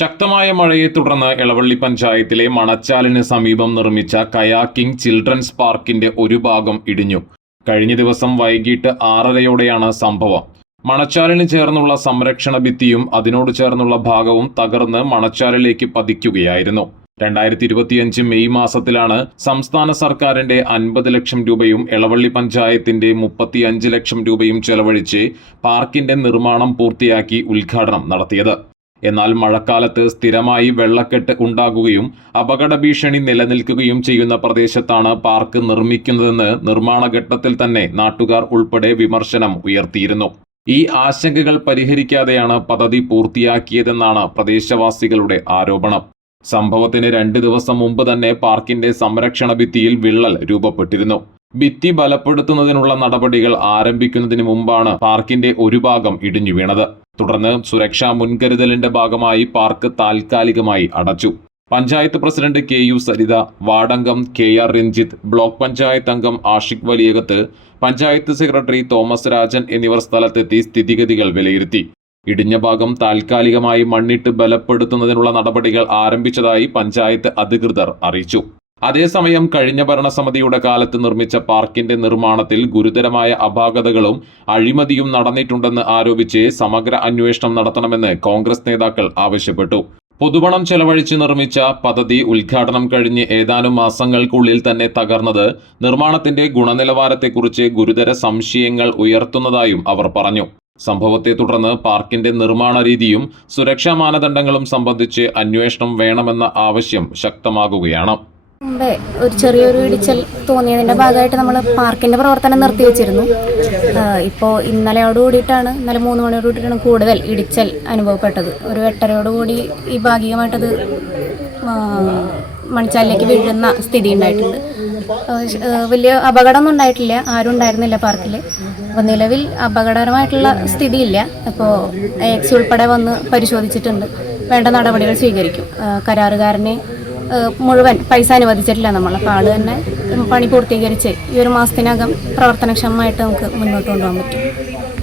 ശക്തമായ മഴയെ തുടർന്ന് എളവള്ളി പഞ്ചായത്തിലെ മണച്ചാലിന് സമീപം നിർമ്മിച്ച കയാക്കിംഗ് ചിൽഡ്രൻസ് പാർക്കിന്റെ ഒരു ഭാഗം ഇടിഞ്ഞു. കഴിഞ്ഞ ദിവസം വൈകിട്ട് 6:30യോടെയാണ് സംഭവം. മണച്ചാലിന് ചേർന്നുള്ള സംരക്ഷണ ഭിത്തിയും അതിനോട് ചേർന്നുള്ള ഭാഗവും തകർന്ന് മണച്ചാലിലേക്ക് പതിക്കുകയായിരുന്നു. 2025 മെയ് മാസത്തിലാണ് സംസ്ഥാന സർക്കാരിന്റെ 50 ലക്ഷം രൂപയും എളവള്ളി പഞ്ചായത്തിന്റെ 35 ലക്ഷം രൂപയും ചെലവഴിച്ച് പാർക്കിന്റെ നിർമ്മാണം പൂർത്തിയാക്കി ഉദ്ഘാടനം നടത്തിയത്. എന്നാൽ മഴക്കാലത്ത് സ്ഥിരമായി വെള്ളക്കെട്ട് ഉണ്ടാകുകയും അപകട ഭീഷണി നിലനിൽക്കുകയും ചെയ്യുന്ന പ്രദേശത്താണ് പാർക്ക് നിർമ്മിക്കുന്നതെന്ന് നിർമ്മാണ ഘട്ടത്തിൽ തന്നെ നാട്ടുകാർ ഉൾപ്പെടെ വിമർശനം ഉയർത്തിയിരുന്നു. ഈ ആശങ്കകൾ പരിഹരിക്കാതെയാണ് പദ്ധതി പൂർത്തിയാക്കിയതെന്നാണ് പ്രദേശവാസികളുടെ ആരോപണം. സംഭവത്തിന് 2 ദിവസം മുമ്പ് തന്നെ പാർക്കിന്റെ സംരക്ഷണ ഭിത്തിയിൽ വിള്ളൽ രൂപപ്പെട്ടിരുന്നു. ഭിത്തി ബലപ്പെടുത്തുന്നതിനുള്ള നടപടികൾ ആരംഭിക്കുന്നതിന് മുമ്പാണ് പാർക്കിന്റെ ഒരു ഭാഗം ഇടിഞ്ഞു വീണത്. തുടർന്ന് സുരക്ഷാ മുൻകരുതലിന്റെ ഭാഗമായി പാർക്ക് താൽക്കാലികമായി അടച്ചു. പഞ്ചായത്ത് പ്രസിഡന്റ് KU സരിത, വാർഡംഗം KR രഞ്ജിത്ത്, ബ്ലോക്ക് പഞ്ചായത്ത് അംഗം ആഷിഖ് വലിയകത്ത്, പഞ്ചായത്ത് സെക്രട്ടറി തോമസ് രാജൻ എന്നിവർ സ്ഥലത്തെത്തി സ്ഥിതിഗതികൾ വിലയിരുത്തി. ഇടിഞ്ഞ ഭാഗം താൽക്കാലികമായി മണ്ണിട്ട് ബലപ്പെടുത്തുന്നതിനുള്ള നടപടികൾ ആരംഭിച്ചതായി പഞ്ചായത്ത് അധികൃതർ അറിയിച്ചു. അതേസമയം കഴിഞ്ഞ ഭരണസമിതിയുടെ കാലത്ത് നിർമ്മിച്ച പാർക്കിന്റെ നിർമ്മാണത്തിൽ ഗുരുതരമായ അപാകതകളും അഴിമതിയും നടന്നിട്ടുണ്ടെന്ന് ആരോപിച്ച് സമഗ്ര അന്വേഷണം നടത്തണമെന്ന് കോൺഗ്രസ് നേതാക്കൾ ആവശ്യപ്പെട്ടു. പൊതുപണം ചെലവഴിച്ച് നിർമ്മിച്ച പദ്ധതി ഉദ്ഘാടനം കഴിഞ്ഞ് ഏതാനും മാസങ്ങൾക്കുള്ളിൽ തന്നെ തകർന്നത് നിർമ്മാണത്തിന്റെ ഗുണനിലവാരത്തെക്കുറിച്ച് ഗുരുതര സംശയങ്ങൾ ഉയർത്തുന്നതായും അവർ പറഞ്ഞു. സംഭവത്തെ തുടർന്ന് പാർക്കിന്റെ നിർമ്മാണ രീതിയും സുരക്ഷാ മാനദണ്ഡങ്ങളും സംബന്ധിച്ച് അന്വേഷണം വേണമെന്ന ആവശ്യം ശക്തമാകുകയാണ്. മുമ്പേ ഒരു ചെറിയൊരു ഇടിച്ചൽ തോന്നിയതിൻ്റെ ഭാഗമായിട്ട് നമ്മൾ പാർക്കിൻ്റെ പ്രവർത്തനം നിർത്തിവെച്ചിരുന്നു. ഇപ്പോൾ ഇന്നലെ 3 മണിയോട് കൂടിയിട്ടാണ് കൂടുതൽ ഇടിച്ചൽ അനുഭവപ്പെട്ടത്. ഒരു 8:30 ഈ ഭാഗികമായിട്ടത് മണിച്ചാലിലേക്ക് വീഴുന്ന സ്ഥിതി ഉണ്ടായിട്ടുണ്ട്. വലിയ അപകടമൊന്നും ഉണ്ടായിട്ടില്ല, ആരും ഉണ്ടായിരുന്നില്ല പാർക്കിൽ. അപ്പോൾ നിലവിൽ അപകടകരമായിട്ടുള്ള സ്ഥിതിയില്ല. ഇപ്പോൾ AX ഉൾപ്പെടെ വന്ന് പരിശോധിച്ചിട്ടുണ്ട്, വേണ്ട നടപടികൾ സ്വീകരിക്കും. കരാറുകാരനെ മുഴുവൻ പൈസ അനുവദിച്ചിട്ടില്ല നമ്മൾ. അപ്പോൾ ആൾ തന്നെ പണി പൂർത്തീകരിച്ച് ഈ ഒരു മാസത്തിനകം പ്രവർത്തനക്ഷമമായിട്ട് നമുക്ക് മുന്നോട്ട് കൊണ്ടുപോകാൻ പറ്റും.